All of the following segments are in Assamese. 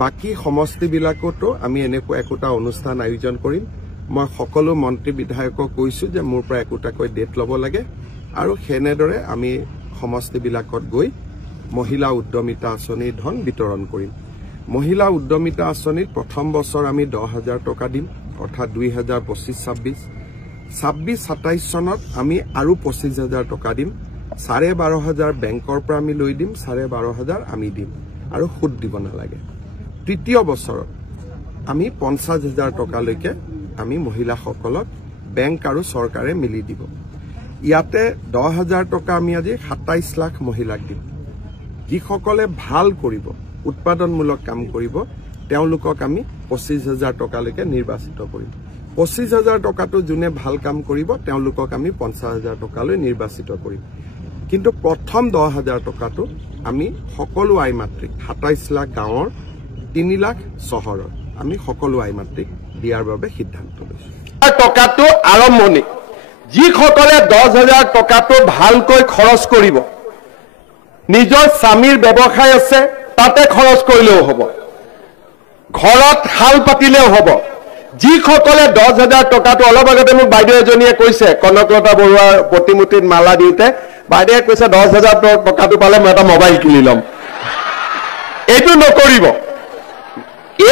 বাকি সমষ্টিবিলাকতো আমি এনেকুৱা একোটা অনুষ্ঠান আয়োজন কৰিম মই সকলো মন্ত্ৰী বিধায়কক কৈছো যে মোৰ পৰা একোটাকৈ ডেট ল'ব লাগে আৰু হেনেদৰে আমি সমষ্টিবিলাকত গৈ মহিলা উদ্যমিতা আঁচনিৰ ধন বিতৰণ কৰিম মহিলা উদ্যমিতা আঁচনিত প্ৰথম বছৰ আমি 10,000 টকা দিম অৰ্থাৎ 2025-26 26-27 চনত আমি আৰু 25,000 টকা দিম 12,500 বেংকৰ পৰা আমি লৈ দিম 12,500 আমি দিম আৰু সুদ দিব নালাগে তৃতীয় বছৰত আমি 50,000 টকালৈকে আমি মহিলাসকলক বেংক আৰু চৰকাৰে মিলি দিব ইয়াতে 10,000 টকা আমি আজি 27 লাখ মহিলাক দিম যিসকলে ভাল কৰিব উৎপাদনমূলক কাম কৰিব তেওঁলোকক আমি 25,000 টকালৈকে নিৰ্বাচিত কৰিম 25,000 টকাটো যোনে ভাল কাম কৰিব তেওঁলোকক আমি 50,000 টকালৈ নিৰ্বাচিত কৰিম কিন্তু প্ৰথম 10,000 টকাটো আমি সকলো আই মাতৃক 27 লাখ গাঁৱৰ 3 লাখ চহৰৰ আমি সকলো আই মাতৃক দিয়াৰ বাবে সিদ্ধান্ত লৈছো টকাটো আৰম্ভণি যিসকলে 10,000 টকাটো ভালকৈ খৰচ কৰিব নিজৰ স্বামীৰ ব্যৱসায় আছে তাতে খৰচ কৰিলেও হ'ব ঘৰত হাল পাতিলেও হ'ব যিসকলে 10,000 টকাটো অলপ আগতে মোক বাইদেউ এজনীয়ে কৈছে কনকলতা বৰুৱাৰ প্ৰতিমূৰ্তিত মালা দিওঁতে বাইদেৱে কৈছে 10,000 টকাটো পালে মই এটা মোবাইল কিনি ল'ম এইটো নকৰিব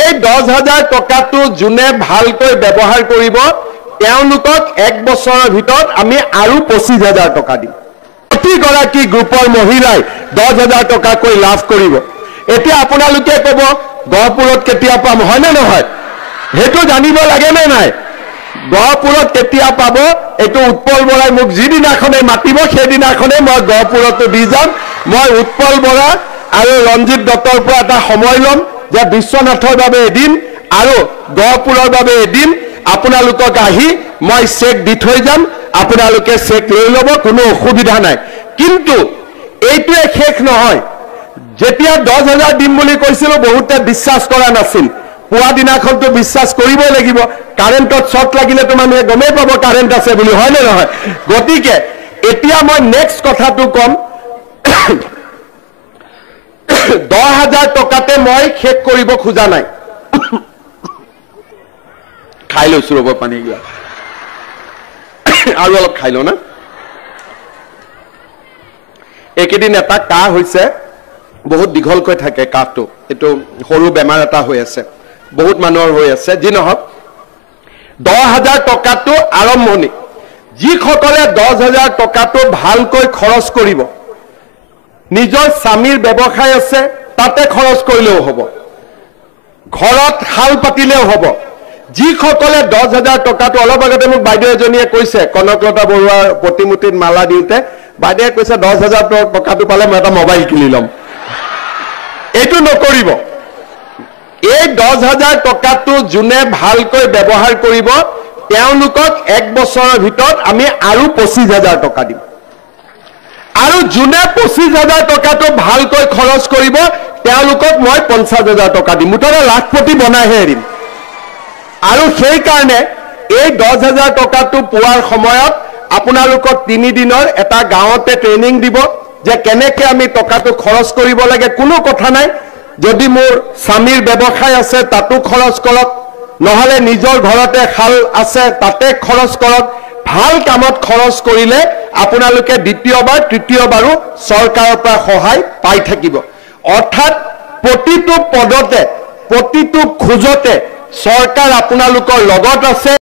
এই 10,000 টকাটো যোনে ভালকৈ ব্যৱহাৰ কৰিব তেওঁলোকক এক বছৰৰ ভিতৰত আমি আৰু 25,000 টকা দিম প্ৰতিগৰাকী গ্ৰুপৰ মহিলাই 10,000 টকাকৈ লাভ কৰিব এতিয়া আপোনালোকে ক'ব গহপুৰত কেতিয়া পাম হয় নে নহয় হেতু জানিব লাগে নে নাই গহপুৰত কেতিয়া পাব এটো উৎপল বৰাই মোক যিদিনাখনে মাতিব সেইদিনাখনে মই গহপুৰতো দি যাম মই উৎপল বৰা আৰু ৰঞ্জিত দত্তৰ পৰা এটা সময় লম যে বিশ্বনাথৰ বাবে এদিন আৰু গহপুৰৰ বাবে এদিন আপোনালোকক আহি মই চেক দি থৈ যাম আপোনালোকে চেক লৈ ল'ব কোনো অসুবিধা নাই কিন্তু এইটোৱে শেষ নহয় যেতিয়া 10,000 দিম বুলি কৈছিল বহুতে বিশ্বাস কৰা নাছিল পুৱা দিনাখনটো বিশ্বাস কৰিবই লাগিব কাৰেণ্টত শৰ্ট লাগিলে তো মানুহে গমেই পাব কাৰেণ্ট আছে বুলি হয় নে নহয় গতিকে এতিয়া মই নেক্সট কথাটো কম 10,000 টকাতে মই শেষ কৰিব খোজা নাই খাই লৈছো ৰব পানী গিলা আৰু অলপ খাই লওঁ না একেদিন এটা কাহ হৈছে বহুত দীঘলকৈ থাকে কাহটো এটো সৰু বেমাৰ এটা হৈ আছে বহুত মানুহৰ হৈ আছে যি নহক 10,000 টকাটো আৰম্ভণি যিসকলে 10,000 টকাটো ভালকৈ খৰচ কৰিব নিজৰ স্বামীৰ ব্যৱসায় আছে তাতে খৰচ কৰিলেও হ'ব ঘৰত হাল পাতিলেও হ'ব যিসকলে 10,000 টকাটো অলপ আগতে মোক বাইদেউ এজনীয়ে কৈছে কনকলতা বৰুৱাৰ প্ৰতিমূৰ্তিত মালা দিওঁতে বাইদেৱে কৈছে 10,000 টকাটো পালে মই এটা মোবাইল কিনি ল'ম এইটো নকৰিব এই 10,000 টকাটো যোনে ভালকৈ ব্যৱহাৰ কৰিব তেওঁলোকক এক বছৰৰ ভিতৰত আমি আৰু 25,000 টকা দিম আৰু যোনে 25,000 টকাটো ভালকৈ খৰচ কৰিব তেওঁলোকক মই 50,000 টকা দিম মুঠতে লাখপতি বনাইহে এৰিম আৰু সেই কাৰণে এই 10,000 টকাটো পোৱাৰ সময়ত আপোনালোকক 3 দিনৰ এটা গাঁৱতে ট্ৰেইনিং দিব যে কেনেকৈ আমি টকাটো খৰচ কৰিব লাগে কোনো কথা নাই যদি মোৰ স্বামীৰ ব্যৱসায় আছে তাতো খৰচ কৰক নহলে নিজৰ ঘৰতে খাল আছে তাতে খৰচ কৰক ভাল কামত খৰচ কৰিলে আপোনালোকে দ্বিতীয়বাৰ তৃতীয়বাৰো চৰকাৰৰ পৰা সহায় পাই থাকিব অৰ্থাৎ প্ৰতিটো পদতে প্ৰতিটো খোজতে চৰকাৰ আপোনালোকৰ লগত আছে